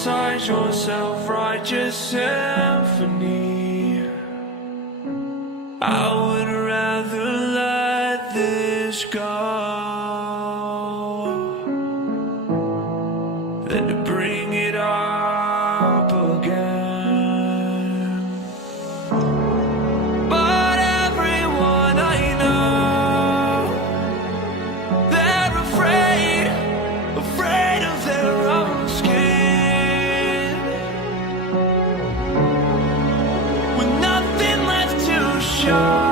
inside your self-righteous symphony. I would rather let this go than to bring it up again. But everyone I know, they're afraid of their own skin, with nothing left to show.